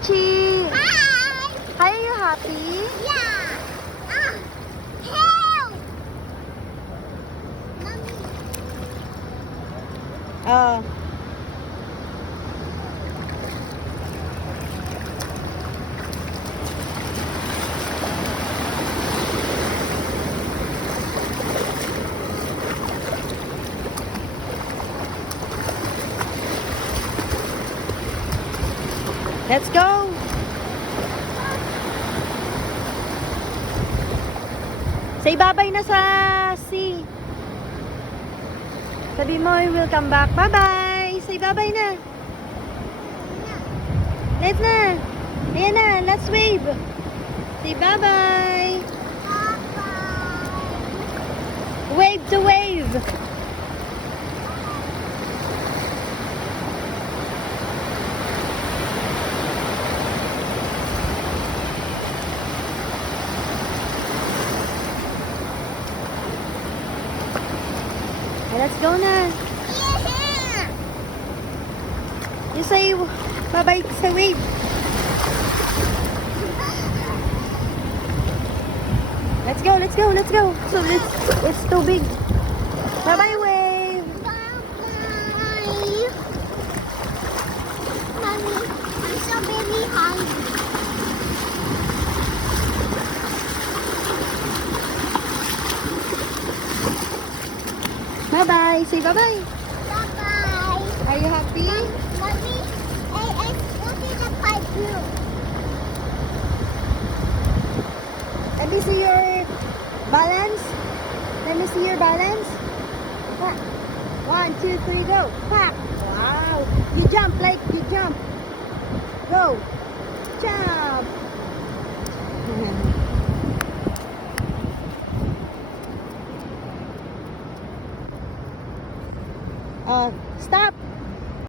Minchi! Hi! Hi, are you happy? Yeah! Help! Mommy. Oh. Let's go! Say bye-bye na sa sea. Sabi mo, we'll come back. Bye-bye! Say bye-bye na. Let's na. Ayan na, let's wave. Say bye-bye. Bye-bye. Wave to wave. Let's go na. Yeah! You say bye-bye sa wave. Let's go, let's go, let's go. So it's too big. Bye-bye wave. Bye-bye. Mommy, I'm so very hungry. Bye-bye. Say bye-bye. Bye-bye. Are you happy? Mommy, what is the pipe blue? Let me see your balance. Let me see your balance. Ha. 1, 2, 3, go. Ha. Wow. You jump like you jump. Go. Jump. Stop.